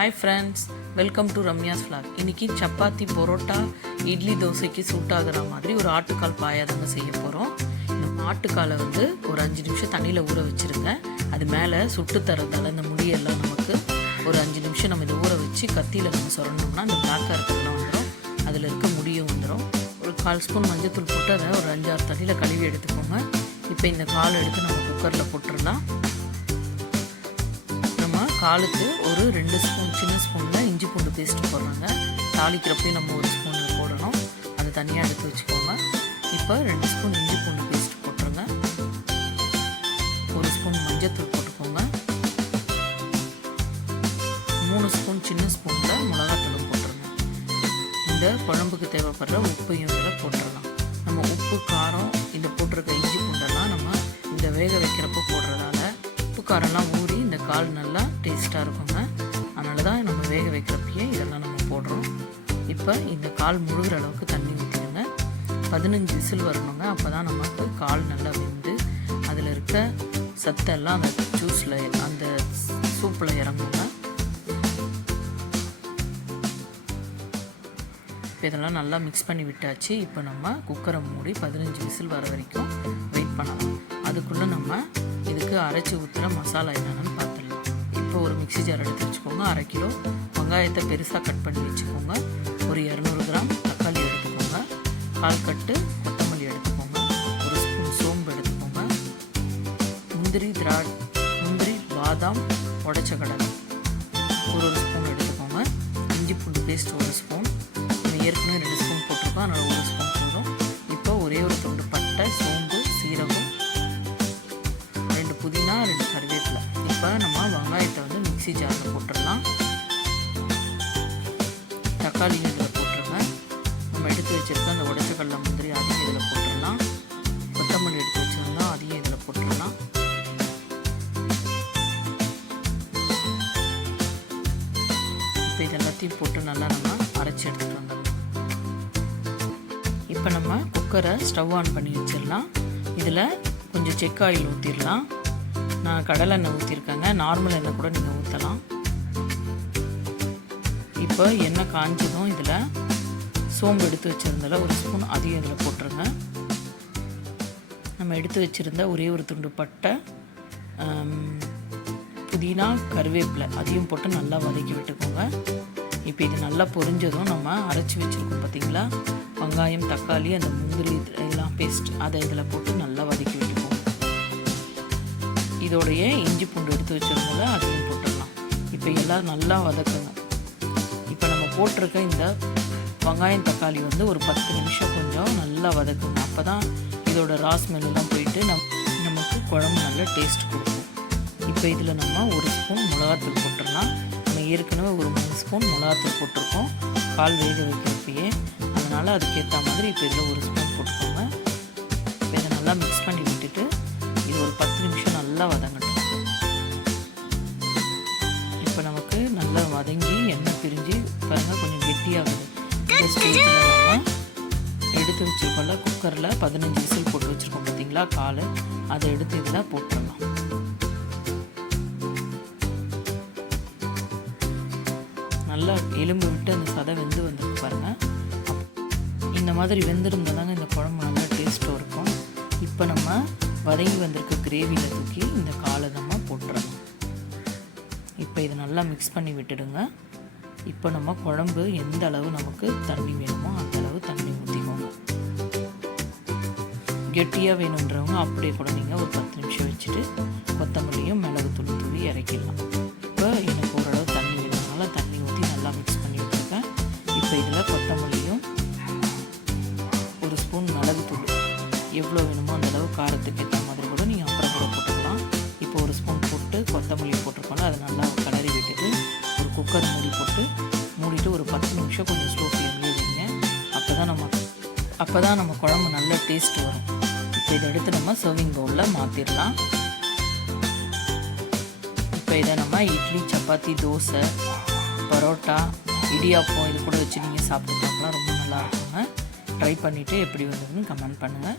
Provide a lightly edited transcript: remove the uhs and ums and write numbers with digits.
Hi friends, welcome to Ramya's vlog. இன்றைக்கி சப்பாத்தி, பரோட்டா, இட்லி, தோசைக்கு suit ஆகிற மாதிரி ஒரு ஆட்டுக்கால் பாயாதாங்க செய்ய போகிறோம். இந்த ஆட்டுக்காலை ஒரு 5 நிமிஷம் தண்ணியில் ஊற வச்சுருங்க. அது மேலே சுட்டு தரதால் இந்த முடியெல்லாம் நமக்கு ஒரு 5 நிமிஷம் நம்ம இதை ஊற வச்சு கத்தியில் நம்ம சொரணும்னா அந்த பிளாக்காக இருக்கிறதெல்லாம் வந்துடும். அதில் இருக்க முடியும் வந்துடும். ஒரு 1/4 ஸ்பூன் மஞ்சத்தூள் போட்டு அதை ஒரு 5-6 தண்ணியில் கழுவி எடுத்துக்கோங்க. இப்போ இந்த காலை எடுத்து நம்ம குக்கரில் போட்டுடலாம். காலுக்கு ஒரு 2 ஸ்பூன் சின்ன ஸ்பூனில் இஞ்சி பூண்டு பேஸ்ட்டு போடுறாங்க. தாளிக்கிறப்பையும் நம்ம 1 ஸ்பூன் போடணும். அதை தனியாக எடுத்து வச்சுக்கோங்க. இப்போ 2 ஸ்பூன் இஞ்சி பூண்டு பேஸ்ட் போட்டுருங்க. 1 ஸ்பூன் மஞ்சத்தூள் போட்டுக்கோங்க. 3 ஸ்பூன் சின்ன ஸ்பூனில் மிளகாத்தூளும் போட்டுருங்க. இந்த குழம்புக்கு தேவைப்படுற உப்பையும் இதில் போட்டுடலாம். நம்ம உப்பு, காரம், இந்த போட்டிருக்க இஞ்சி பூண்டெல்லாம் நம்ம இந்த வேக வைக்கிறப்போ போடுறதால உப்பு காரெல்லாம் ஊறி இந்த கால் நல்லா டேஸ்ட்டாக இருக்குங்க. அதனால தான் நம்ம வேக வைக்கிறப்பயே இதெல்லாம் நம்ம போடுறோம். இப்போ இந்த கால் முழுகிற அளவுக்கு தண்ணி ஊற்றிடுங்க. 15 விசில் வரணுங்க. அப்போ தான் நமக்கு கால் நல்லா வெந்து அதில் இருக்க சத்தெல்லாம் அந்த ஜூஸில் அந்த சூப்பில் இறங்குங்க. இப்போ இதெல்லாம் நல்லா மிக்ஸ் பண்ணி விட்டாச்சு. இப்போ நம்ம குக்கரை மூடி 15 விசில் வர வரைக்கும் வெயிட் பண்ணலாம். அதுக்குள்ளே நம்ம இதுக்கு அரைச்சி ஊற்றுற மசாலா என்னென்னு பார்த்துடலாம். இப்போ ஒரு மிக்ஸி ஜார் எடுத்து வச்சுக்கோங்க. 1/2 கிலோ வெங்காயத்தை பெருசாக கட் பண்ணி வச்சுக்கோங்க. ஒரு 200 கிராம் தக்காளி எடுத்துக்கோங்க. 1/4 கட்டு கொத்தமல்லி எடுத்துக்கோங்க. 1 ஸ்பூன் சோம்பு எடுத்துக்கோங்க. முந்திரி, பாதாம், உடைச்ச கடலை ஒரு ஸ்பூன் எடுத்துக்கோங்க. இஞ்சி பூண்டு பேஸ்ட் 1 ஸ்பூன். நம்ம ஏற்கனவே 2 ஸ்பூன் போட்டிருக்கோம், அதனால் 1 ஸ்பூன் போதும். இப்போ ஒரே ஒரு துண்டு பட்டை, சோம்பு, சீரகம், 2 புதினா, 2 கருவேப்பிலை. இப்போ நம்ம வெங்காயத்தை மிக்ஸி ஜாரில் போட்டுடலாம். தக்காளியும் இதில் போட்டுருங்க. நம்ம எடுத்து வச்சுருக்க அந்த உடைச்ச கடலை, முந்திரி அதையும் இதில் போட்டுடலாம். கொத்தமல்லி எடுத்து வச்சுருந்தோம், அதையும் இதில் போட்டுடலாம். இப்போ இது எல்லாத்தையும் போட்டு நல்லா நம்ம அரைச்சி எடுத்துகிட்டு வந்துடலாம். இப்போ நம்ம குக்கரை ஸ்டவ் ஆன் பண்ணி வச்சிடலாம். இதில் கொஞ்சம் செக் ஆயில் ஊற்றிடலாம். நான் கடலை எண்ணெய் ஊற்றிருக்கேங்க. நார்மல் எண்ணெய் கூட நீங்கள் ஊற்றலாம். இப்போ எண்ணெய் காஞ்சதும் இதில் சோம்பு எடுத்து வச்சுருந்தால 1 ஸ்பூன் அதையும் இதில் போட்டுருங்க. நம்ம எடுத்து வச்சுருந்த ஒரே ஒரு துண்டு பட்டை, புதினா, கருவேப்பிலை அதையும் போட்டு நல்லா வதக்கி விட்டுக்கோங்க. இப்போ இது நல்லா பொரிஞ்சதும் நம்ம அரைச்சி வச்சுருக்கோம் பார்த்திங்களா, வெங்காயம், தக்காளி, அந்த முந்திரி எல்லாம் பேஸ்ட், அதை இதில் போட்டு நல்லா வதக்கி விட்டுக்கோங்க. இதோடைய இஞ்சி பூண்டு எடுத்து வச்சிருந்தோம்ல அதையும் போட்டுடலாம். இப்போ எல்லாம் நல்லா வதக்குங்க. இப்போ நம்ம போட்டிருக்க இந்த வெங்காயம், தக்காளி ஒரு 10 நிமிஷம் கொஞ்சம் நல்லா வதக்குங்க. அப்போ தான் இதோட ஸ்மெல்லாம் போயிட்டு நமக்கு குழம்பு நல்ல டேஸ்ட் கொடுக்கும். இப்போ இதில் நம்ம 1 ஸ்பூன் மிளகாத்தூள் போட்டுடலாம். நம்ம ஏற்கனவே ஒரு 3 ஸ்பூன் மிளகாத்தூள் போட்டிருக்கோம் கால் வேக வைக்கிறப்பயே. அதனால் அதுக்கேற்ற மாதிரி இப்போ இதில் 1 ஸ்பூன் போட்டுக்கோங்க. இப்போ இதை நல்லா மிக்ஸ் பண்ணி விட்டுட்டு இது ஒரு 10 நிமிஷம் நல்லா வதங்கட்டும். இப்போ நமக்கு நல்லா வதங்கி எண்ணெய் பிரிஞ்சு பாருங்கள் கொஞ்சம் கெட்டியாகுது. இந்த ஸ்டேஜில் நம்ம எடுத்து வச்சுருக்கோம்ல குக்கரில் 15 விசில் போட்டு வச்சுருக்கோம் பார்த்தீங்களா கால், அதை எடுத்து இதில் போட்டுடலாம். நல்லா எலும்பு விட்டு அந்த சதை வெந்து வந்துருக்கு பாருங்கள். இந்த மாதிரி வெந்திருந்தாதாங்க இந்த குழம்பு நல்லா டேஸ்ட்டாக இருக்கும். இப்போ நம்ம வதங்கி வந்திருக்க கிரேவியில் தூக்கி இந்த காலை நம்ம போட்டுடலாம். இப்போ இதை நல்லா மிக்ஸ் பண்ணி விட்டுடுங்க. இப்போ நம்ம குழம்பு எந்த அளவு நமக்கு தண்ணி வேணுமோ அந்த அளவு தண்ணி ஊற்றிக்கோங்க. கெட்டியாக வேணுன்றவங்க அப்படியே கூட நீங்கள் ஒரு 10 நிமிஷம் வச்சுட்டு கொத்தமல்லியும் மிளகுத்தூள் தூவி இறக்கிடலாம். இப்போ எனக்கு ஓரளவு தண்ணி வேணும்னால தண்ணி ஊற்றி நல்லா மிக்ஸ் பண்ணி விட்டுருக்கேன். இப்போ இதில் கொத்தமல்லியும் 1 ஸ்பூன் மிளகுத்தூள் எவ்வளோ வேணுமோ அந்தளவு காரத்துக்கு ஏற்ற மாதிரி கூட நீங்கள் அப்புறம் கூட போட்டுக்கலாம். இப்போ 1 ஸ்பூன் போட்டு கொத்தமல்லி போட்டிருக்கோம்ல அதை நல்லா கிளறி விட்டுட்டு ஒரு குக்கர் மூடிட்டு ஒரு 10 நிமிஷம் கொஞ்சம் ஸ்லோ ஃப்ளேம்லேயே வைங்க. அப்போ தான் நம்ம குழம்பு நல்ல டேஸ்ட் வரும். இப்போ இதை எடுத்து நம்ம சர்விங் பவுலில் மாற்றிடலாம். இப்போ இதை நம்ம இட்லி, சப்பாத்தி, தோசை, பரோட்டா, இடியாப்பம் இது கூட வச்சு நீங்கள் சாப்பிட்டு பார்க்கலாம். ரொம்ப நல்லா இருக்குங்க. ட்ரை பண்ணிவிட்டு எப்படி வந்ததுன்னு கமெண்ட் பண்ணுங்கள்.